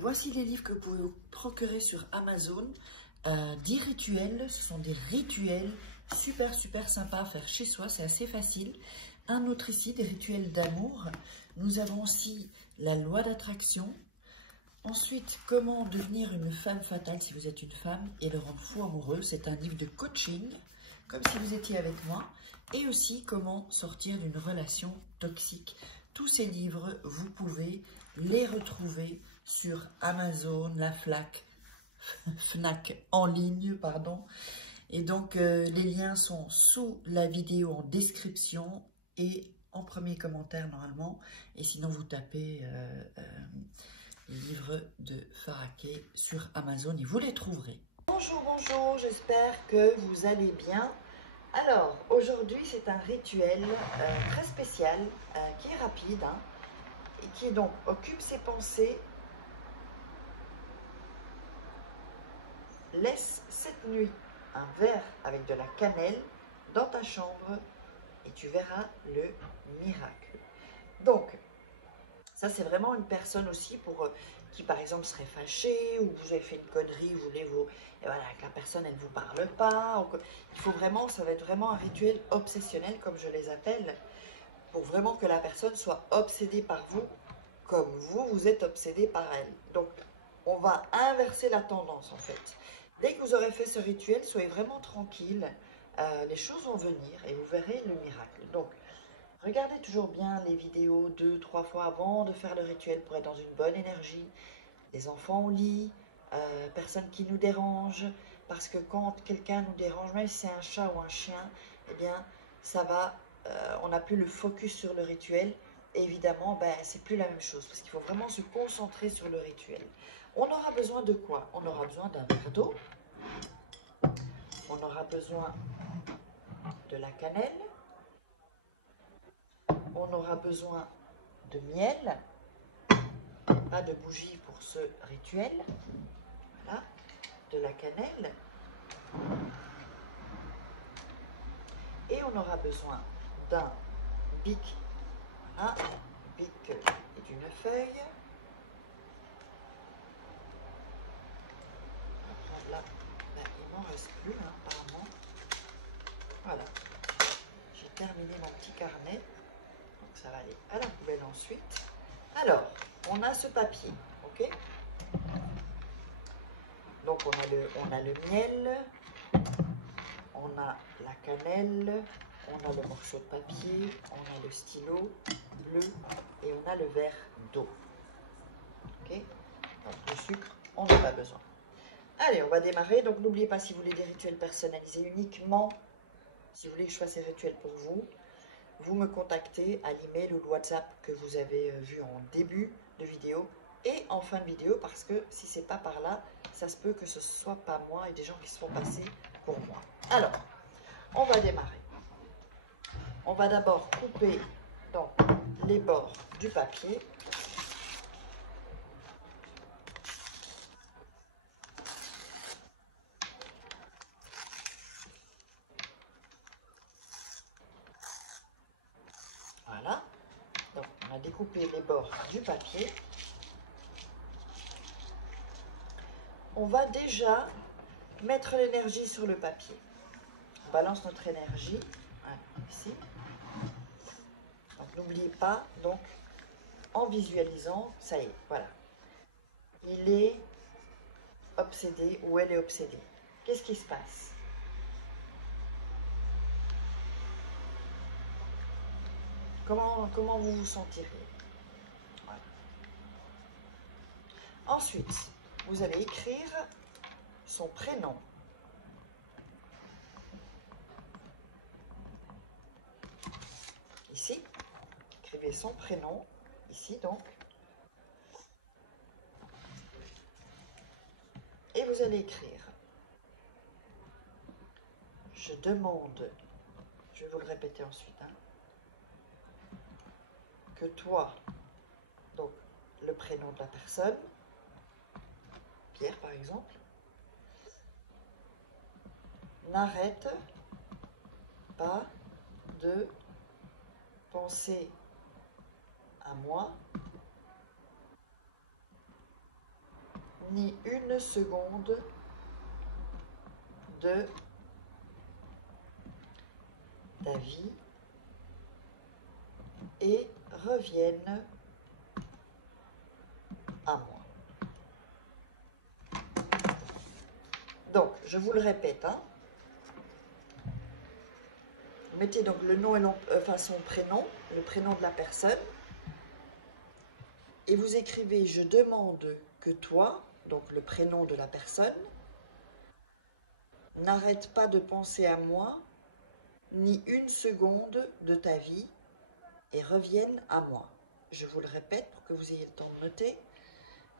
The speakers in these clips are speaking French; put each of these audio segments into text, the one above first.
voici les livres que vous pouvez vous procurer sur Amazon. 10 rituels, ce sont des rituels super sympas à faire chez soi, c'est assez facile. Un autre ici, des rituels d'amour. Nous avons aussi la loi d'attraction. Ensuite, comment devenir une femme fatale si vous êtes une femme et le rendre fou amoureux. C'est un livre de coaching, comme si vous étiez avec moi. Et aussi, comment sortir d'une relation toxique. Tous ces livres, vous pouvez les retrouver sur Amazon, la Fnac en ligne, pardon. Et donc, les liens sont sous la vidéo en description et en premier commentaire normalement. Et sinon, vous tapez livres de Faraquet sur Amazon et vous les trouverez. Bonjour, j'espère que vous allez bien. Alors, aujourd'hui, c'est un rituel très spécial, qui est rapide, hein, et qui donc occupe ses pensées. Laisse cette nuit un verre avec de la cannelle dans ta chambre et tu verras le miracle. Donc, ça c'est vraiment une personne aussi qui par exemple serait fâchée ou vous avez fait une connerie, vous voulez vous... Et voilà, que la personne elle ne vous parle pas. Il faut vraiment, ça va être vraiment un rituel obsessionnel comme je les appelle, pour vraiment que la personne soit obsédée par vous comme vous êtes obsédé par elle. Donc, on va inverser la tendance en fait. Dès que vous aurez fait ce rituel, soyez vraiment tranquille, les choses vont venir et vous verrez le miracle. Donc, regardez toujours bien les vidéos 2-3 fois avant de faire le rituel pour être dans une bonne énergie. Les enfants au lit, personne qui nous dérange, parce que quand quelqu'un nous dérange, même si c'est un chat ou un chien, eh bien, ça va, on n'a plus le focus sur le rituel. Et évidemment, ben, c'est plus la même chose, parce qu'il faut vraiment se concentrer sur le rituel. On aura besoin de quoi? On aura besoin d'un verre d'eau, on aura besoin de la cannelle, on aura besoin de miel, pas de bougie pour ce rituel, voilà, de la cannelle, et on aura besoin d'un bic, voilà, bic et d'une feuille. Là, il m'en reste plus, hein, apparemment. Voilà, j'ai terminé mon petit carnet, donc ça va aller à la poubelle ensuite. Alors, on a ce papier, ok? Donc on a le miel, on a la cannelle, on a le morceau de papier, on a le stylo bleu et on a le verre d'eau. Ok? Donc le sucre, on n'a pas besoin. Allez, on va démarrer. Donc n'oubliez pas, si vous voulez des rituels personnalisés uniquement, si vous voulez que je fasse ces rituels pour vous, vous me contactez à l'email ou le WhatsApp que vous avez vu en début de vidéo et en fin de vidéo, parce que si c'est pas par là, ça se peut que ce soit pas moi et des gens qui se font passer pour moi. Alors, on va démarrer. On va d'abord couper donc les bords du papier. Voilà. Donc, on a découpé les bords du papier. On va déjà mettre l'énergie sur le papier. On balance notre énergie, voilà, ici. Donc n'oubliez pas, donc en visualisant, ça y est, voilà. Il est obsédé ou elle est obsédée. Qu'est-ce qui se passe? Comment vous vous sentirez? Voilà. Ensuite, vous allez écrire son prénom. Ici, écrivez son prénom, ici donc. Et vous allez écrire: je demande, je vais vous le répéter ensuite, hein, que toi, donc le prénom de la personne, Pierre par exemple, n'arrête pas de penser à moi ni une seconde de ta vie et reviennent à moi. Donc, je vous le répète, hein. Mettez donc le nom et son prénom, le prénom de la personne, et vous écrivez « Je demande que toi », donc le prénom de la personne, n'arrête pas de penser à moi, ni une seconde de ta vie, et revienne à moi. Je vous le répète pour que vous ayez le temps de noter.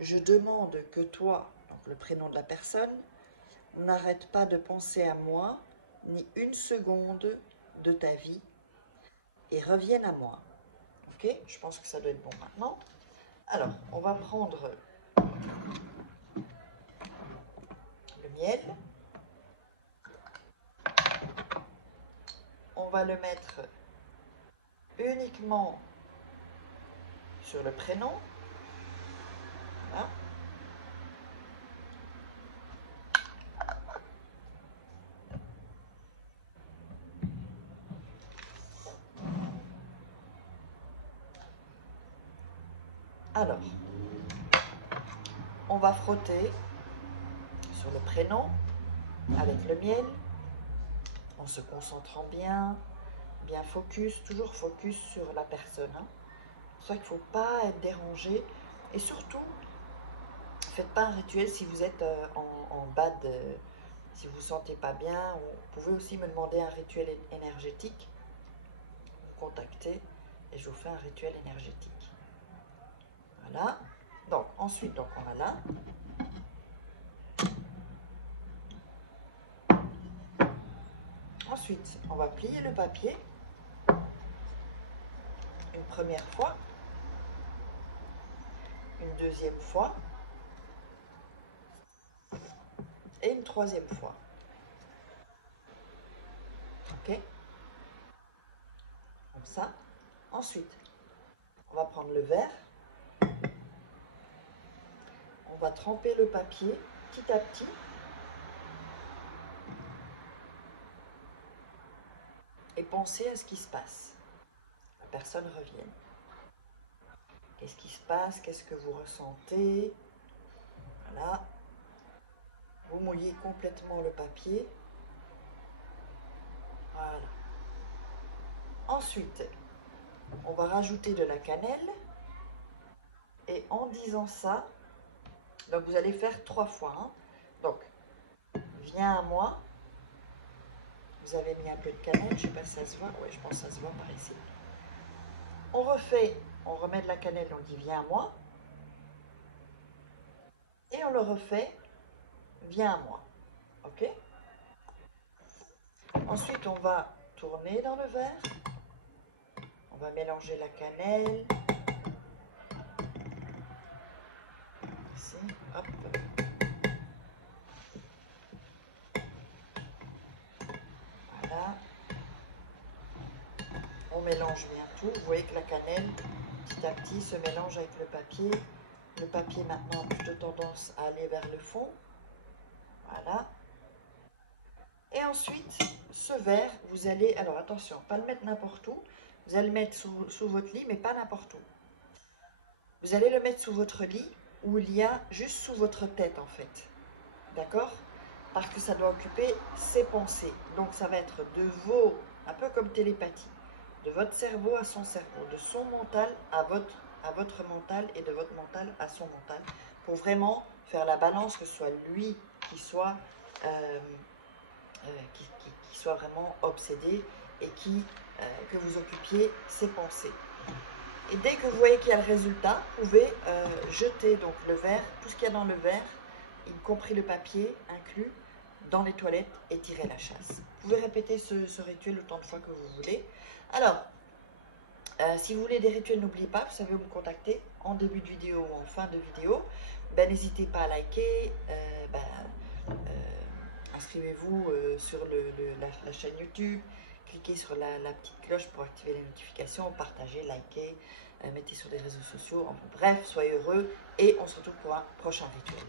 Je demande que toi, donc le prénom de la personne, n'arrête pas de penser à moi, ni une seconde de ta vie, et revienne à moi. Ok? Je pense que ça doit être bon maintenant. Alors, on va prendre le miel. On va le mettre uniquement sur le prénom. Voilà. Alors, on va frotter sur le prénom avec le miel, en se concentrant bien focus, toujours focus sur la personne. Hein. C'est ça qu'il ne faut pas être dérangé. Et surtout, ne faites pas un rituel si vous êtes en bas de... Si vous ne vous sentez pas bien. Vous pouvez aussi me demander un rituel énergétique. Vous contactez et je vous fais un rituel énergétique. Voilà. Donc, ensuite, donc, on va là. Ensuite, on va plier le papier une première fois, une deuxième fois et une troisième fois. Ok? Comme ça. Ensuite, on va prendre le verre. On va tremper le papier petit à petit. Et penser à ce qui se passe. La personne revienne. Qu'est-ce qui se passe? Qu'est-ce que vous ressentez? Voilà. Vous mouillez complètement le papier. Voilà. Ensuite, on va rajouter de la cannelle. Et en disant ça, donc vous allez faire 3 fois. Hein. Donc, viens à moi. Vous avez mis un peu de cannelle, je ne sais pas si ça se voit. Oui, je pense que ça se voit par ici. On refait, on remet de la cannelle, on dit viens à moi. Et on le refait, viens à moi. Ok? Ensuite, on va tourner dans le verre. On va mélanger la cannelle. Ici, hop. Voilà. On mélange bien tout. Vous voyez que la cannelle, petit à petit, se mélange avec le papier. Le papier, maintenant, a plutôt tendance à aller vers le fond. Voilà. Et ensuite, ce verre, vous allez... Alors, attention, pas le mettre n'importe où. Vous allez le mettre sous votre lit, mais pas n'importe où. Vous allez le mettre sous votre lit, où il y a juste sous votre tête, en fait. D'accord? Parce que ça doit occuper ses pensées. Donc, ça va être de vos... Un peu comme télépathie. De votre cerveau à son cerveau. De son mental à votre mental et de votre mental à son mental. Pour vraiment faire la balance, que ce soit lui qui soit... qui soit vraiment obsédé et que vous occupiez ses pensées. Et dès que vous voyez qu'il y a le résultat, vous pouvez jeter donc le verre, tout ce qu'il y a dans le verre, y compris le papier inclus, dans les toilettes et tirer la chasse. Vous pouvez répéter ce rituel autant de fois que vous voulez. Alors, si vous voulez des rituels, n'oubliez pas, vous savez où me contacter en début de vidéo ou en fin de vidéo. N'hésitez pas à liker, inscrivez-vous sur la chaîne YouTube, cliquez sur la petite cloche pour activer les notifications, partagez, likez, mettez sur les réseaux sociaux. Enfin, bref, soyez heureux et on se retrouve pour un prochain rituel.